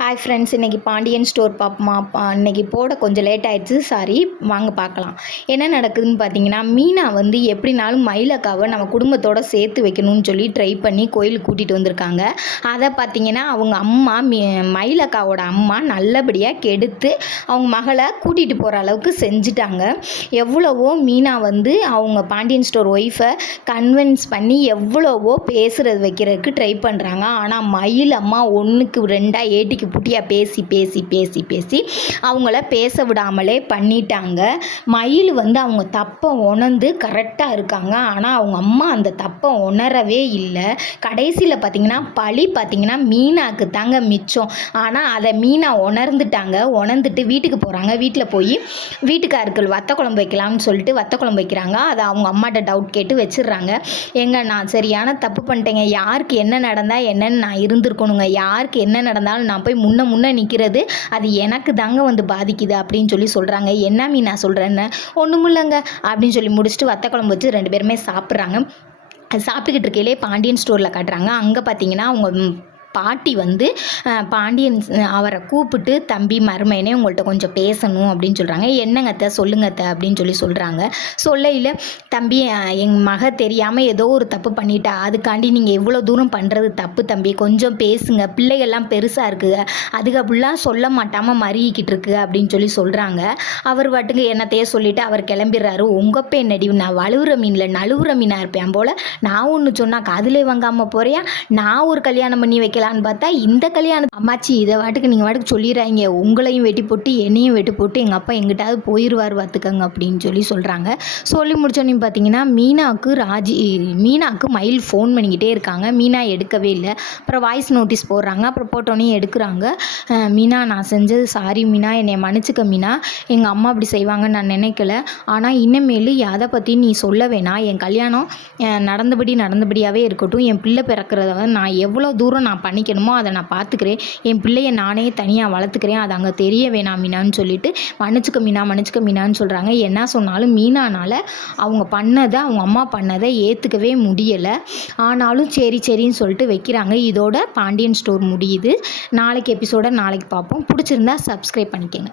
Hi friends, இன்றைக்கி Pandian store பார்ப்போமா? இன்றைக்கி போட கொஞ்சம் லேட் ஆகிடுச்சு, சாரி. வாங்க பார்க்கலாம். என்ன நடக்குதுன்னு பார்த்தீங்கன்னா, மீனா வந்து எப்படினாலும் மயிலக்காவை நம்ம குடும்பத்தோடு சேர்த்து வைக்கணும்னு சொல்லி ட்ரை பண்ணி கோயிலுக்கு கூட்டிகிட்டு வந்திருக்காங்க. அதை பார்த்தீங்கன்னா அவங்க அம்மா மயிலக்காவோட அம்மா நல்லபடியாக கெடுத்து அவங்க மகளை கூட்டிகிட்டு போகிற அளவுக்கு செஞ்சுட்டாங்க. எவ்வளவோ மீனா வந்து அவங்க பாண்டியன் ஸ்டோர் ஒய்ஃபை கன்வின்ஸ் பண்ணி எவ்வளவோ பேசுகிறது வைக்கிறதுக்கு ட்ரை பண்ணுறாங்க. ஆனால் மயில் அம்மா ஒன்றுக்கு ரெண்டாக ஏட்டிக்கு புட்டியாக பேசி பேசி பேசி பேசி அவங்கள பேச விடாமலே பண்ணிட்டாங்க. மயில் வந்து அவங்க தப்பை உணர்ந்து கரெக்டாக இருக்காங்க. ஆனால் அவங்க அம்மா அந்த தப்பை உணரவே இல்லை. கடைசியில் பார்த்திங்கன்னா மீனாக்கு தாங்க மிச்சம். ஆனால் அதை மீனா உணர்ந்துட்டு வீட்டுக்கு போகிறாங்க. வீட்டில் போய் வீட்டுக்காரர்கள் வத்த குழம்பு வைக்கலாம்னு சொல்லிட்டு வத்த குழம்பு வைக்கிறாங்க. அதை அவங்க அம்மாட்ட டவுட் கேட்டு வச்சிடுறாங்க. நான் சரியான தப்பு பண்ணிட்டேங்க, யாருக்கு என்ன நடந்தால் என்னன்னு நான் இருந்திருக்கணுங்க, யாருக்கு என்ன நடந்தாலும் நான் போய் முன்ன நிற்கிறது அது எனக்கு தாங்க வந்து பாதிக்குது அப்படின்னு சொல்லி சொல்கிறாங்க. என்ன மீனா சொல்கிறேன்னு? ஒன்றும் இல்லைங்க அப்படின்னு சொல்லி முடிச்சுட்டு வத்த குழம்பு வச்சு 2 பேருமே சாப்பிட்றாங்க. சாப்பிட்டுக்கிட்டு இருக்கையிலே பாண்டியன் ஸ்டோரில் காட்டுறாங்க. அங்கே பார்த்தீங்கன்னா அவங்க பாட்டி வந்து பாண்டியன் அவரை கூப்பிட்டு, தம்பி மருமையனே உங்கள்கிட்ட கொஞ்சம் பேசணும் அப்படின்னு சொல்கிறாங்க. என்னங்க அத்தை, சொல்லுங்க அத்தை அப்படின்னு சொல்கிறாங்க. சொல்லையில், தம்பி எங்கள் மக தெரியாமல் ஏதோ ஒரு தப்பு பண்ணிட்டா, அதுக்காண்டி நீங்கள் எவ்வளோ தூரம் பண்ணுறது தப்பு தம்பி, கொஞ்சம் பேசுங்க, பிள்ளைகள்லாம் பெருசாக இருக்குங்க, அதுக்கு அப்படிலாம் சொல்ல மாட்டாமல் மறிக்கிட்டு இருக்கு அப்படின்னு சொல்கிறாங்க. அவர் வாட்டுக்கு என்னத்தையே சொல்லிவிட்டு அவர் கிளம்பிடுறாரு. உங்கள் என்னடி, நான் வலுவுற மீனில் நழுவுற மீனாக இருப்பேன் போல், நான் ஒன்று சொன்னால் காதிலே வாங்காமல் போறியா, நான் ஒரு கல்யாணம் பண்ணி வைக்கலான்னு பார்த்தா இந்த கல்யாணம் அம்மாச்சி இதை வாட்டுக்கு நீங்கள் வாட்டுக்கு சொல்லிடுறாங்க, உங்களையும் வெட்டி போட்டு என்னையும் வெட்டி போட்டு எங்கள் அப்பா எங்கிட்டாவது போயிடுவார் பார்த்துக்கங்க அப்படின்னு சொல்கிறாங்க. சொல்லி முடிச்சோன்னே பார்த்தீங்கன்னா மீனாவுக்கு மயில் ஃபோன் பண்ணிக்கிட்டே இருக்காங்க. மீனா எடுக்கவே இல்லை. அப்புறம் வாய்ஸ் நோட்டீஸ் போடுறாங்க. அப்புறம் போட்டோன்னே எடுக்கிறாங்க. மீனா, நான் செஞ்சது சாரி மீனா, என்னை மன்னிச்சுக்க மீனா, எங்கள் அம்மா அப்படி செய்வாங்கன்னு நான் நினைக்கல. ஆனால் இனிமேல் அதை பற்றி நீ சொல்ல வேணாம், என் கல்யாணம் நடந்தபடியாகவே இருக்கட்டும், என் பிள்ளை பிறக்கிறத நான் எவ்வளோ தூரம் நான் பண்ணிக்கணுமோ அதை நான் பார்த்துக்கிறேன், என் பிள்ளையை நானே தனியாக வளர்த்துக்கிறேன், அது அங்கே தெரிய வேணாம் மீனான்னு சொல்லிட்டு மன்னிச்சுக்க மீனான்னு சொல்கிறாங்க. என்ன சொன்னாலும் மீனானால் அவங்க அவங்க அம்மா பண்ணதை ஏற்றுக்கவே முடியலை. ஆனாலும் சரின்னு சொல்லிட்டு வைக்கிறாங்க. இதோட பாண்டியன் ஸ்டோர் முடியுது. நாளைக்கு எபிசோட நாளைக்கு பார்ப்போம். பிடிச்சிருந்தா சப்ஸ்கிரைப் பண்ணிக்கோங்க.